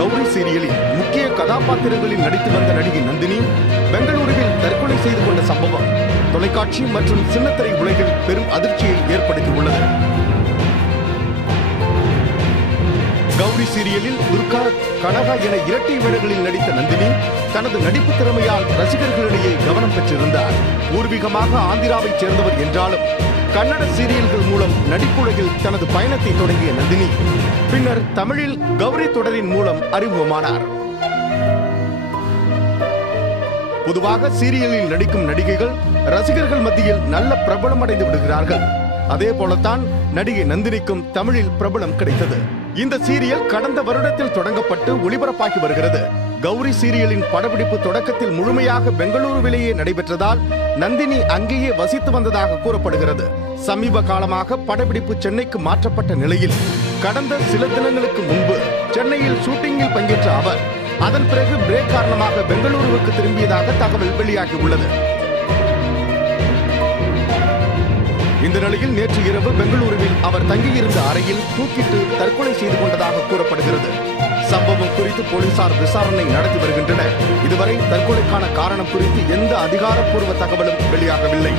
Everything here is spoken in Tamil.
கௌரி சீரியலில் முக்கிய கதாபாத்திரங்களில் நடித்து வந்த நடிகை நந்தினி பெங்களூருவில் தற்கொலை செய்து கொண்ட சம்பவம் தொலைக்காட்சி மற்றும் சின்னத்திரை உலகில் பெரும் அதிர்ச்சியை ஏற்படுத்தியுள்ளது. கௌரி சீரியலில் துர்கா கனகா என இரட்டை வேடங்களில் நடித்த நந்தினி தனது நடிப்பு திறமையால் ரசிகர்களிடையே கவனம் பெற்றிருந்தார். பூர்வீகமாக ஆந்திராவைச் சேர்ந்தவர் என்றாலும் கன்னட சீரியல்கள் மூலம் நடிப்பு நடிப்புலகில் தனது பயணத்தை தொடங்கிய நந்தினி பின்னர் தமிழில் கௌரி தொடரின் மூலம் அறிமுகமானார். பொதுவாக சீரியலில் நடிக்கும் நடிகைகள் ரசிகர்கள் மத்தியில் நல்ல பிரபலம் அடைந்து விடுகிறார்கள். அதே போலத்தான் நடிகை நந்தினிக்கும் தமிழில் பிரபலம் கிடைத்தது. இந்த சீரியல் கடந்த வருடத்தில் தொடங்கப்பட்டு ஒளிபரப்பாகி வருகிறது. கௌரி சீரியலின் படப்பிடிப்பு தொடக்கத்தில் முழுமையாக பெங்களூருவிலேயே நடைபெற்றதால் நந்தினி அங்கேயே வசித்து வந்ததாக கூறப்படுகிறது. சமீப காலமாக படப்பிடிப்பு சென்னைக்கு மாற்றப்பட்ட நிலையில் கடந்த சில தினங்களுக்கு முன்பு சென்னையில் ஷூட்டிங்கில் பங்கேற்ற அவர் அதன் பிறகு பிரேக் காரணமாக பெங்களூருவுக்கு திரும்பியதாக தகவல் வெளியாகி உள்ளது இந்த நிலையில் நேற்று இரவு பெங்களூருவில் அவர் தங்கியிருந்த அறையில் தூக்கிட்டு தற்கொலை செய்து கொண்டதாக கூறப்படுகிறது. சம்பவம் குறித்து போலீசார் விசாரணை நடத்தி வருகின்றனர். இதுவரை தற்கொலைக்கான காரணம் குறித்து எந்த அதிகாரப்பூர்வ தகவலும் வெளியாகவில்லை.